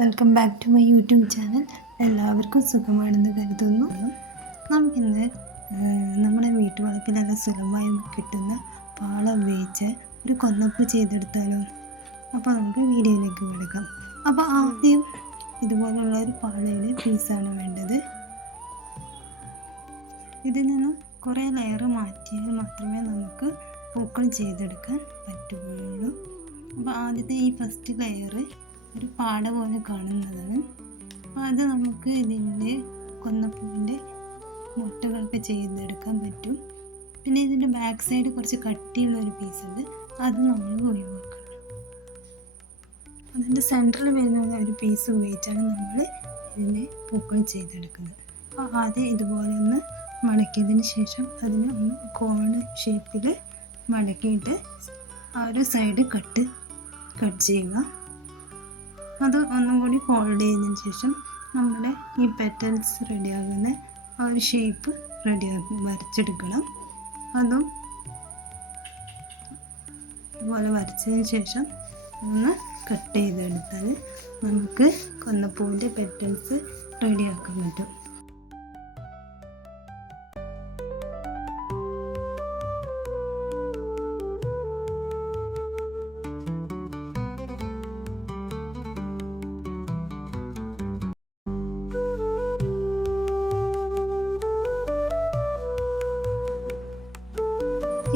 Welcome back to my YouTube channel എല്ലാവർക്കും സുഖമാണെന്ന് കരുതുന്നു. നമുക്കിന്ന് നമ്മുടെ വീട്ടുവളപ്പിലെല്ലാം സുലഭമായി കിട്ടുന്ന പാളം ഉപയോഗിച്ച് ഒരു കൊന്നപ്പ് ചെയ്തെടുത്താലോ? അപ്പോൾ നമുക്ക് വീഡിയോയിലേക്ക് കിടക്കാം. അപ്പോൾ ആദ്യം ഇതുപോലുള്ള ഒരു പാളയുടെ പീസാണ് വേണ്ടത്. ഇതിൽ നിന്നും കുറേ ലെയർ മാറ്റിയാൽ മാത്രമേ നമുക്ക് പൂക്കൾ ചെയ്തെടുക്കാൻ പറ്റുകയുള്ളൂ. അപ്പോൾ ആദ്യത്തെ ഈ ഫസ്റ്റ് ലെയർ ഒരു പാട പോലെ കാണുന്നതാണ്. അപ്പോൾ അത് നമുക്ക് ഇതിന്റെ കൊന്നപ്പൂവിന്റെ മുട്ടകളൊക്കെ ചെയ്തെടുക്കാൻ പറ്റും. പിന്നെ ഇതിന്റെ ബാക്ക് സൈഡ് കുറച്ച് കട്ടിയുള്ള ഒരു പീസ് ഉണ്ട്. അത് നമ്മൾ ഒഴിവാക്കണം. അതിന്റെ സെന്ററിൽ വരുന്ന ഒരു പീസ് ഉപയോഗിച്ചാണ് നമ്മൾ ഇതിന്റെ പൂക്കൾ ചെയ്തെടുക്കുന്നത്. അപ്പോൾ ആദ്യം ഇതുപോലെ ഒന്ന് മടക്കിയതിന് ശേഷം അതിന് ഒന്ന് കോണ് ഷേപ്പിൽ മടക്കിയിട്ട് ആ ഒരു സൈഡ് കട്ട് കട്ട് ചെയ്യുക. അത് ഒന്നും കൂടി ഫോൾഡ് ചെയ്തതിന് ശേഷം നമ്മുടെ ഈ പെറ്റൽസ് റെഡിയാകുന്ന ആ ഒരു ഷേപ്പ് റെഡിയാക്കും വരച്ചെടുക്കണം. അതും ഇതുപോലെ വരച്ചതിന് ശേഷം ഒന്ന് കട്ട് ചെയ്തെടുത്താൽ നമുക്ക് കൊന്നപ്പൂവിന്റെ പെറ്റൽസ് റെഡിയാക്കാൻ പറ്റും.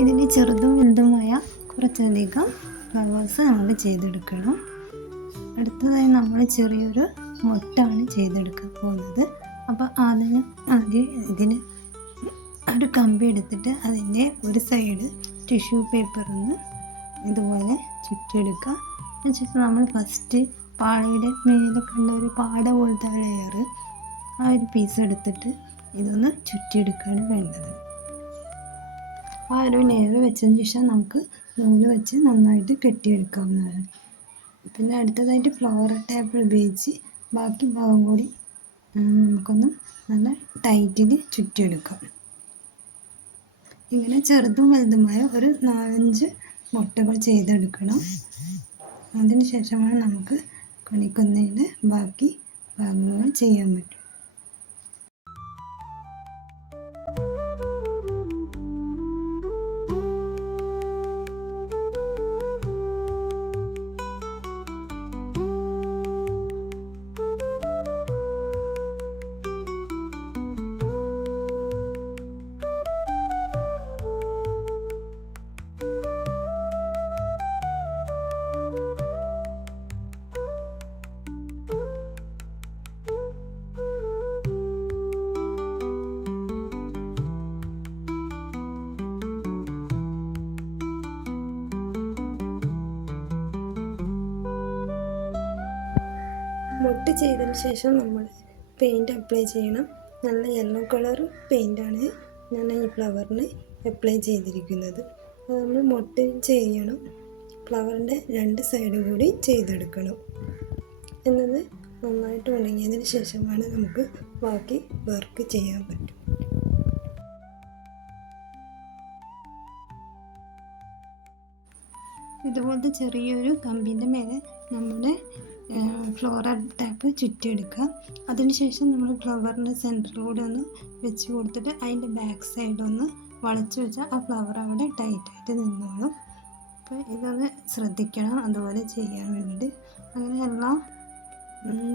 ഇതിന് ചെറുതും വലുതുമായ കുറച്ചധികം ഫ്ലവേഴ്സ് നമ്മൾ ചെയ്തെടുക്കണം. അടുത്തതായി നമ്മൾ ചെറിയൊരു മുട്ടാണ് ചെയ്തെടുക്കാൻ പോകുന്നത്. അപ്പോൾ അതിന് ആദ്യം ഇതിന് ഒരു കമ്പി എടുത്തിട്ട് അതിന്റെ ഒരു സൈഡ് ടിഷ്യൂ പേപ്പറിന്ന് ഇതുപോലെ ചുറ്റിയെടുക്കുക. എന്നുവെച്ചിട്ട് നമ്മൾ ഫസ്റ്റ് പാളയുടെ മേലെ കണ്ട ഒരു പാട പോലത്തെ ലെയർ ആ ഒരു പീസ് എടുത്തിട്ട് ഇതൊന്ന് ചുറ്റിയെടുക്കുകയാണ് വേണ്ടത്. ആ ഒരു വെച്ചതിന് ശേഷം നമുക്ക് നൂൽ വെച്ച് നന്നായിട്ട് കെട്ടിയെടുക്കാവുന്നതാണ്. പിന്നെ അടുത്തതായിട്ട് ഫ്ലവർ ടേപ്പ് ഉപയോഗിച്ച് ബാക്കി ഭാഗം കൂടി നമുക്കൊന്ന് നല്ല ടൈറ്റിൽ ചുറ്റിയെടുക്കാം. ഇങ്ങനെ ചെറുതും വലുതുമായ ഒരു നാലഞ്ച് മുട്ടകൾ ചെയ്തെടുക്കണം. അതിന് ശേഷമാണ് നമുക്ക് കണിക്കുന്നതിന്റെ ബാക്കി ഭാഗങ്ങൾ ചെയ്യാൻ പറ്റും. മുട്ട് ചെയ്തതിന് ശേഷം നമ്മൾ പെയിന്റ് അപ്ലൈ ചെയ്യണം. നല്ല യെല്ലോ കളർ പെയിന്റാണ് ഞാൻ ഈ ഫ്ലവറിന് അപ്ലൈ ചെയ്തിരിക്കുന്നത്. അത് നമ്മൾ മുട്ട് ചെയ്യണം. ഫ്ലവറിന്റെ രണ്ട് സൈഡ് കൂടി ചെയ്തെടുക്കണം. എന്നത് നന്നായിട്ട് ഉണങ്ങിയതിന് ശേഷമാണ് നമുക്ക് ബാക്കി വർക്ക് ചെയ്യാൻ പറ്റും. ഇതുപോലത്തെ ചെറിയൊരു കമ്പിന്റെ മേലെ നമ്മുടെ ഫ്ലോറൽ ടാപ്പ് ചുറ്റിയെടുക്കുക. അതിനുശേഷം നമ്മൾ ഫ്ലവറിന്റെ സെന്ററിലൂടെ ഒന്ന് വെച്ച് കൊടുത്തിട്ട് അതിന്റെ ബാക്ക് സൈഡ് ഒന്ന് വളച്ച് വെച്ചാൽ ആ ഫ്ലവർ അവിടെ ടൈറ്റായിട്ട് നിന്നോളും. അപ്പോൾ ഇതൊന്ന് ശ്രദ്ധിക്കണം അതുപോലെ ചെയ്യാൻ വേണ്ടിയിട്ട്. അങ്ങനെ എല്ലാ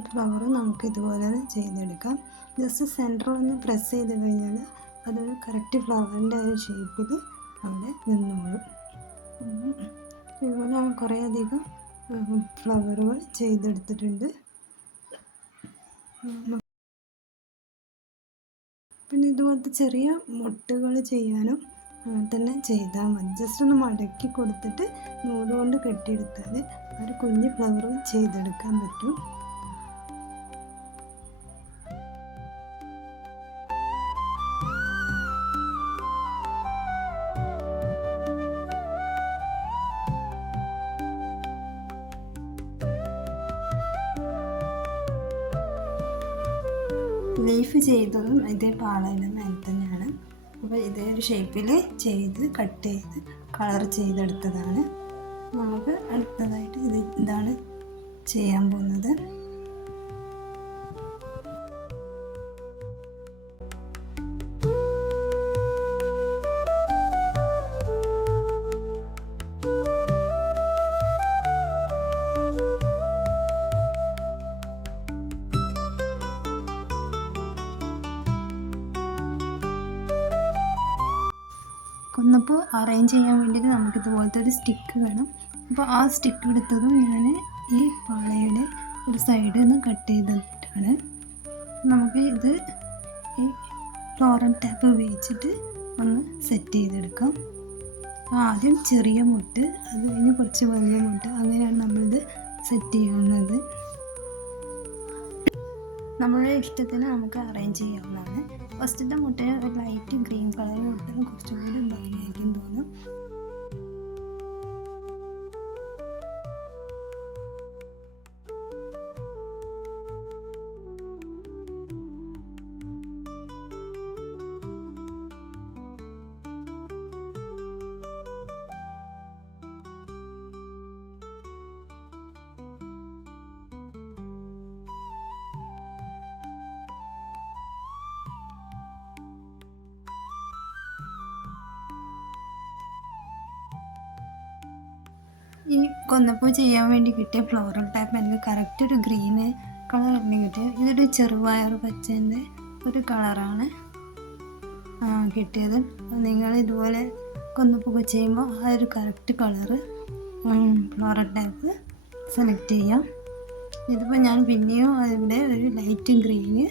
ഫ്ലവറും നമുക്ക് ഇതുപോലെ തന്നെ ചെയ്തെടുക്കാം. ജസ്റ്റ് സെന്ററിൽ ഒന്ന് പ്രസ് ചെയ്ത് കഴിഞ്ഞാൽ അതൊരു കറക്റ്റ് ഫ്ലവറിന്റെ ഒരു ഷേപ്പിൽ അവിടെ നിന്നോളും. ഇതുപോലെ കുറേയധികം ഫ്ലവറുകൾ ചെയ്തെടുത്തിട്ടുണ്ട്. പിന്നെ ഇതുപോലത്തെ ചെറിയ മുട്ടുകൾ ചെയ്യാനും തന്നെ ചെയ്താൽ മതി. ജസ്റ്റ് ഒന്ന് മടക്കി കൊടുത്തിട്ട് നൂൽ കൊണ്ട് കെട്ടിയെടുത്താൽ ഒരു കുഞ്ഞ് ഫ്ലവറും ചെയ്തെടുക്കാൻ പറ്റും. ലീഫ് ചെയ്തതും ഇതേ പാളയുടെ മേലെ തന്നെയാണ്. അപ്പോൾ ഇതേ ഒരു ഷേപ്പിൽ ചെയ്ത് കട്ട് ചെയ്ത് കളർ ചെയ്തെടുത്തതാണ്. നമുക്ക് അടുത്തതായിട്ട് ഇത് ഇതാണ് ചെയ്യാൻ പോകുന്നത്. കൊന്നപ്പോൾ അറേഞ്ച് ചെയ്യാൻ വേണ്ടിയിട്ട് നമുക്ക് ഇതുപോലത്തെ ഒരു സ്റ്റിക്ക് വേണം. അപ്പോൾ ആ സ്റ്റിക്ക് എടുത്തതും ഞാൻ ഈ പാളയുടെ ഒരു സൈഡിൽ നിന്ന് കട്ട് ചെയ്തിട്ടാണ് നമുക്ക് ഇത് ഈ ഫ്ലോറൻ ടാപ്പ് ഉപയോഗിച്ചിട്ട് ഒന്ന് സെറ്റ് ചെയ്തെടുക്കാം. ആദ്യം ചെറിയ മുട്ട് അത് കഴിഞ്ഞ് കുറച്ച് വലിയ മുട്ട് അങ്ങനെയാണ് നമ്മളിത് സെറ്റ് ചെയ്യുന്നത്. നമ്മുടെ ഇഷ്ടത്തിന് നമുക്ക് അറേഞ്ച് ചെയ്യാവുന്നതാണ്. ഫസ്റ്റത്തെ മുട്ടയിൽ ഒരു ലൈറ്റ് ഗ്രീൻ കളർ കൊടുത്താൽ കുറച്ചുകൂടി ഭംഗിയായിരിക്കും തോന്നും. ഈ കൊന്നപ്പൂ ചെയ്യാൻ വേണ്ടി കിട്ടിയ ഫ്ലോറൽ ടാപ്പ് എനിക്ക് കറക്റ്റ് ഒരു ഗ്രീന് കളറിന് കിട്ടിയത്. ഇതൊരു ചെറുപയർ പച്ചന്റെ ഒരു കളറാണ് കിട്ടിയത്. നിങ്ങൾ ഇതുപോലെ കൊന്നപ്പൂ ചെയ്യുമ്പോൾ ആ ഒരു correct colour floral tape select ചെയ്യാം. ഇതിപ്പോൾ ഞാൻ പിന്നെയും അതിന്റെ ഒരു ലൈറ്റ് ഗ്രീന്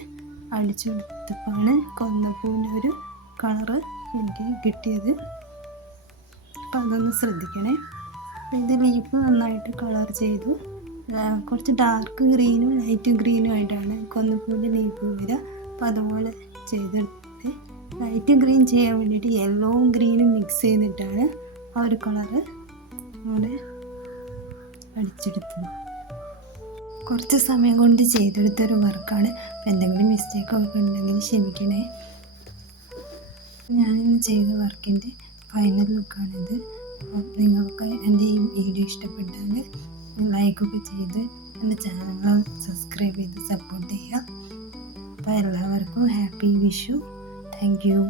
അടിച്ചു കൊടുത്തപ്പോഴാണ് കൊന്നപ്പൂവിന്റെ ഒരു കളറ് എനിക്ക് കിട്ടിയത്. അപ്പോൾ അതൊന്ന് ശ്രദ്ധിക്കണേ. ഇത് ലീഫ് നന്നായിട്ട് കളർ ചെയ്തു. കുറച്ച് ഡാർക്ക് ഗ്രീനും ലൈറ്റ് ഗ്രീനും ആയിട്ടാണ് കൊന്നപ്പൂവിന്റെ ലീഫ് വരിക. അപ്പോൾ അതുപോലെ ചെയ്തെടുത്ത്. ലൈറ്റ് ഗ്രീൻ ചെയ്യാൻ വേണ്ടിയിട്ട് യെല്ലോവും ഗ്രീനും മിക്സ് ചെയ്തിട്ടാണ് ആ ഒരു കളറ് അവിടെ അടിച്ചെടുത്തത്. കുറച്ച് സമയം കൊണ്ട് ചെയ്തെടുത്തൊരു വർക്കാണ്. അപ്പോൾ എന്തെങ്കിലും മിസ്റ്റേക്കൊക്കെ ഉണ്ടെങ്കിൽ ക്ഷമിക്കണേ. ഞാനിന്ന് ചെയ്ത വർക്കിന്റെ ഫൈനൽ ലുക്കാണിത്. നിങ്ങൾക്ക് എന്റെ ഈ വീഡിയോ ഇഷ്ടപ്പെട്ടാൽ ലൈക്കൊക്കെ ചെയ്ത് എന്റെ ചാനൽ സബ്സ്ക്രൈബ് ചെയ്ത് സപ്പോർട്ട് ചെയ്യുക. അപ്പോൾ എല്ലാവർക്കും ഹാപ്പി വിഷു. Thank you